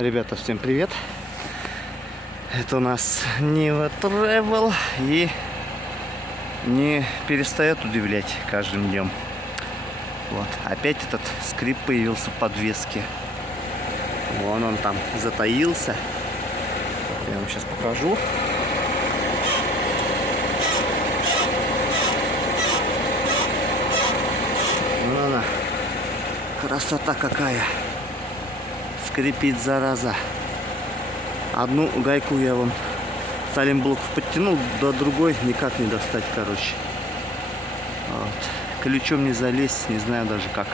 Ребята, всем привет! Это у нас Niva Travel и не перестает удивлять каждым днем. Вот, опять этот скрип появился в подвеске. Вон он там затаился. Я вам сейчас покажу. Вон она. Красота какая! Скрипит, зараза. Одну гайку я вон сталинблоков подтянул, до другой никак не достать, короче. Вот. Ключом не залезть, не знаю даже как.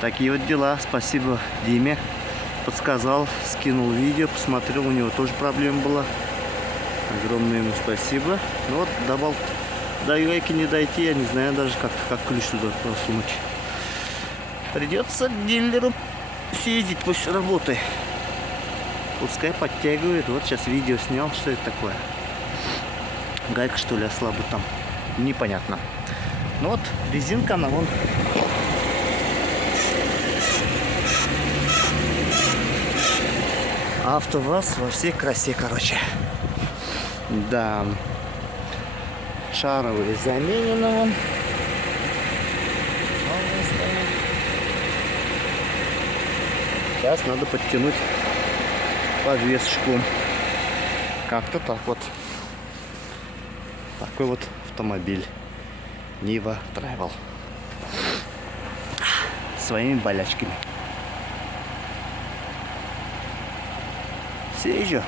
Такие вот дела. Спасибо Диме. Подсказал, скинул видео, посмотрел, у него тоже проблема была. Огромное ему спасибо. Ну вот, до гайки не дойти, я не знаю даже как ключ туда просунуть. Придется дилеру съездить после работы. Пускай подтягивает. Вот сейчас видео снял, что это такое. Гайка, что ли, ослабла там. Непонятно. Ну вот, резинка, она вон. АвтоВАЗ во всей красе, короче. Да. Шаровые заменены вон. Сейчас надо подтянуть подвесочку. Как-то так вот. Такой вот автомобиль. Niva Travel. Своими болячками. Съезжу.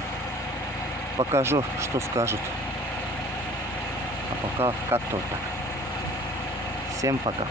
Покажу, что скажут. А пока как-то вот так. Всем пока.